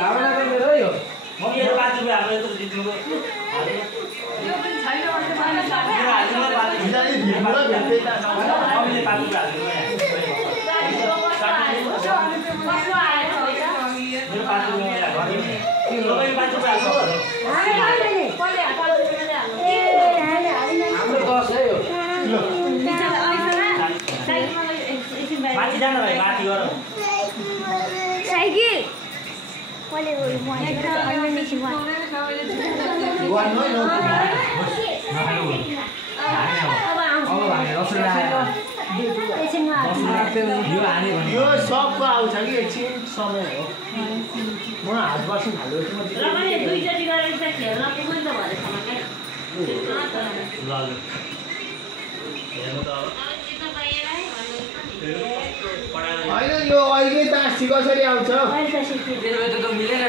भावना त मेरो यो म मेरो 5 रुपैयाँ हाम्रो यत्रो जित्नुको यो पनि छैन भन्ने हामीले 5 रुपैयाँ हाल्दिनु माथि जान भाइ माथि गर साइकिल पले गयो म अहिले निस्किनु यो सबको आउँछ कि एकछिन समय हो म हात बस्नु थाल्यो र पनि दुईचोटी गरेर चाहिँ खेल्न पुग्नु त भरेसम्म के ल हेर्नु त होइन यो अहिले त कसरी आउँछ अहिले त सिक्नु मिलेन